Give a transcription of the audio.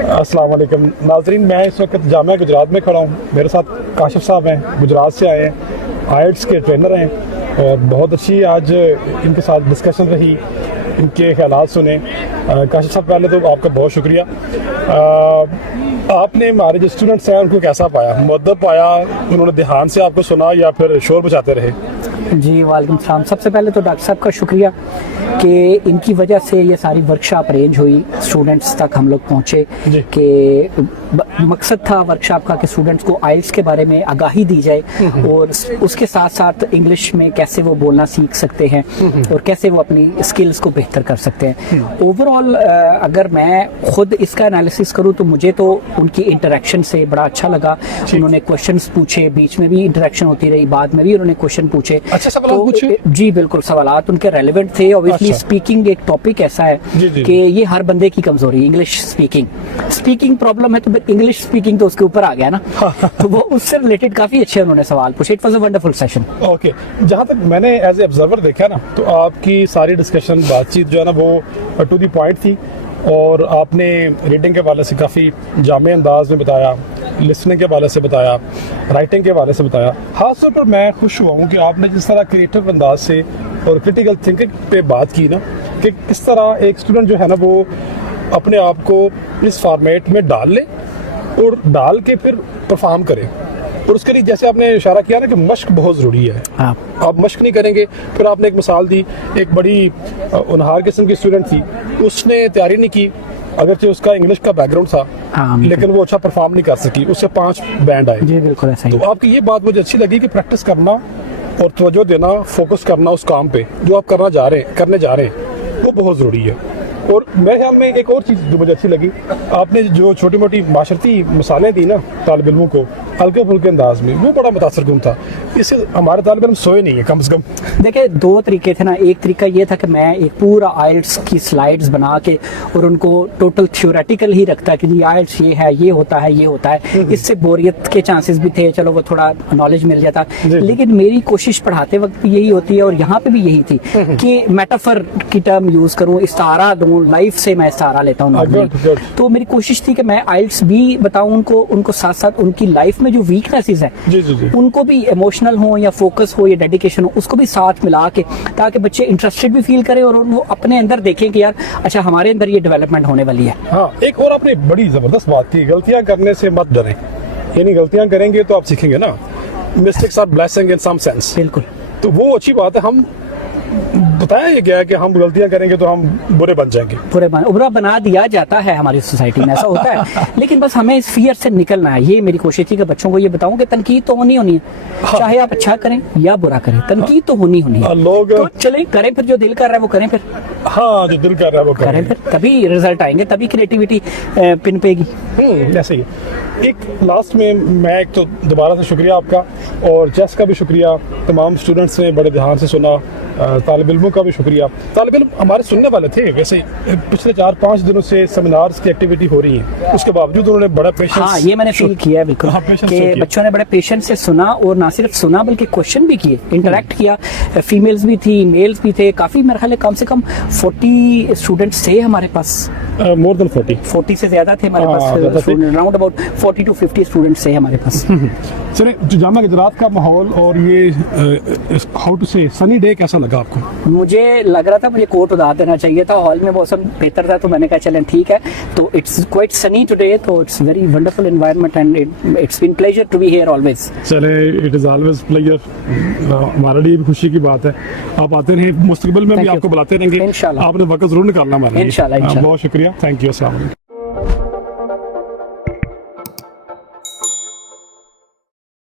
अस्सलाम वालेकुम नाजरीन, मैं इस वक्त जामिया गुजरात में खड़ा हूँ। मेरे साथ काशिफ साहब हैं, गुजरात से आए हैं, आइल्स के ट्रेनर हैं और बहुत अच्छी आज इनके साथ डिस्कशन रही, इनके ख्यालात सुने। काशिफ साहब, पहले तो आपका बहुत शुक्रिया। आपने हमारे जो स्टूडेंट्स हैं उनको कैसा पाया, मुअद्दब पाया, उन्होंने ध्यान से आपको सुना या फिर शोर बचाते रहे? जी वालेकुम सलाम। सबसे पहले तो डॉक्टर साहब का शुक्रिया कि इनकी वजह से ये सारी वर्कशॉप अरेंज हुई, स्टूडेंट्स तक हम लोग पहुँचे कि मकसद था वर्कशॉप का कि स्टूडेंट्स को आइल्स के बारे में आगाही दी जाए और उसके साथ साथ इंग्लिश में कैसे वो बोलना सीख सकते हैं और कैसे वो अपनी स्किल्स को बेहतर कर सकते हैं। ओवरऑल अगर मैं खुद इसका एनालिसिस करूँ तो मुझे तो उनकी इंटरेक्शन से बड़ा अच्छा लगा। उन्होंने क्वेश्चंस पूछे, बीच में भी इंटरेक्शन होती रही, बाद में भी उन्होंने क्वेश्चन पूछे। अच्छा, सवाल पूछे? जी बिल्कुल, सवालात उनके रेलेवेंट थे। ऑब्वियसली स्पीकिंग एक टॉपिक ऐसा है कि ये हर बंदे की कमजोरी, इंग्लिश स्पीकिंग प्रॉब्लम है, तो इंग्लिश स्पीकिंग तो उसके ऊपर आ गया ना। तो वो उससे रिलेटेड काफी अच्छे उन्होंने सवाल पूछे। It was a wonderful session. Okay, जहाँ तक मैंने एज ए ऑब्जर्वर देखा ना, तो आपकी सारी डिस्कशन, बातचीत जो है ना, वो टू द पॉइंट थी और आपने रीडिंग के हवाले से काफ़ी जामे अंदाज में बताया, लिसनिंग के हवाले से बताया, राइटिंग के हवाले से बताया। खास तौर पर मैं खुश हुआ हूँ कि आपने जिस तरह क्रिएटिव अंदाज से और क्रिटिकल थिंकिंग पे बात की ना, कि किस तरह एक स्टूडेंट जो है ना वो अपने आप को इस फॉर्मेट में डाल ले और डाल के फिर परफॉर्म करे। और उसके लिए जैसे आपने इशारा किया ना कि मश्क बहुत ज़रूरी है। आप मश्क नहीं करेंगे, फिर आपने एक मिसाल दी, एक बड़ी उनहार किस्म की स्टूडेंट थी, उसने तैयारी नहीं की, अगरचे उसका इंग्लिश का बैकग्राउंड था, लेकिन वो अच्छा परफॉर्म नहीं कर सकी, उससे 5 बैंड आए। जी बिल्कुल ऐसा ही। तो आपकी ये बात मुझे अच्छी लगी कि प्रैक्टिस करना और तवज्जो देना, फोकस करना उस काम पे जो आप करने जा रहे हैं, वो बहुत ज़रूरी है। और मेरे ख्याल में एक और चीज़ जो मुझे अच्छी लगी, आपने जो छोटी मोटी माशरती मिसालें दी ना तालिब इल्मों को हल्के फुल्के अंदाज में, वो बड़ा मुतासरकुन था। इससे हमारे तालिब इल्म सोए नहीं है कम से कम। देखिए, 2 तरीके थे ना। एक तरीका ये था कि मैं एक पूरा आइल्स की स्लाइड्स बना के और उनको टोटल थ्योरेटिकल ही रखता कि जी आइल्स ये है, ये होता है, ये होता है। इससे बोरियत के चांसेस भी थे, चलो वो थोड़ा नॉलेज मिल जाता। लेकिन मेरी कोशिश पढ़ाते वक्त भी यही होती है और यहाँ पे भी यही थी कि मेटाफर की टर्म यूज करूँ, इस्तारा दूँ, लाइफ से मैं इस्तारा लेता हूँ। तो मेरी कोशिश थी कि मैं आइल्स भी बताऊँ उनको साथ साथ उनकी लाइफ में जो वीकनेसेस हैं उनको भी, इमोशनल हो या फोकस हो या डेडिकेशन हो, उसको भी साथ मिला के, ताकि बच्चे इंटरेस्टेड भी फील करें और वो अपने अंदर देखें कि यार अच्छा हमारे अंदर ये डेवलपमेंट होने वाली है। हाँ, एक और आपने बड़ी जबरदस्त बात की, गलतियां करने से मत डरें। यानी गलतियां करेंगे तो आप सीखेंगे ना। Mistakes are blessing in some sense. बिल्कुल, तो वो अच्छी बात है। हम बताया ये गया है कि हम गलतियां करेंगे तो हम बुरे बन जाएंगे। बुरा बना दिया जाता है हमारी सोसाइटी में, ऐसा होता है। लेकिन बस हमें इस फियर से निकलना है। ये मेरी कोशिश थी कि बच्चों को ये बताऊं कि तनकीद तो होनी है। चाहे आप अच्छा करें या बुरा करें, तनकीद तो होनी है। लोग तो चलें, करें फिर, जो दिल कर रहा है वो करें फिर। हाँ, जो दिल कर रहा है वो करें फिर, तभी रिजल्ट आएंगे, तभी क्रिएटिविटी पिनपेगी। ऐसे ही। एक लास्ट में मैं एक तो दोबारा से शुक्रिया आपका और जेस का भी शुक्रिया। तमाम स्टूडेंट्स ने बड़े ध्यान से सुना, तालिब इल्मों का भी शुक्रिया। तालिब इल्म हमारे सुनने वाले थे। वैसे पिछले 4-5 दिनों से सेमिनार्स की एक्टिविटी हो रही है, उसके बावजूद उन्होंने बड़ा पेशेंस। हाँ, ये मैंने फील किया बिल्कुल कि बच्चों ने बड़े पेशेंस से सुना और ना सिर्फ सुना बल्कि क्वेश्चन भी किए, इंटरेक्ट किया। फीमेल्स भी थी, मेल्स भी थे, काफी मेरे ख्याल कम से कम 40 स्टूडेंट्स थे हमारे पास। मोर देन 40 से ज्यादा थे हमारे पास। अराउंड अबाउट 40 to 50 स्टूडेंट्स थे हमारे पास। चलिए, जो जामिया गुजरात का माहौल और ये हाउ टू से सनी डे कैसा लगा आपको? मुझे लग रहा था मुझे कोट उतार देना चाहिए था। हॉल में मौसम बेहतर था तो मैंने कहा चलें ठीक है। तो इट्स क्वाइट सनी टुडे, तो it's very wonderful environment and it's been pleasure to be here always. चले, इट इज ऑलवेज प्लेजर। हमारे लिए भी खुशी की बात है। आप आते रहे, मुस्तकबिल में भी आपको बुलाते रहेंगे इंशाल्लाह। आपने वक्त जरूर निकालना हमारे लिए। इंशाल्लाह। बहुत शुक्रिया, थैंक यू। अस्सलाम वालेकुम।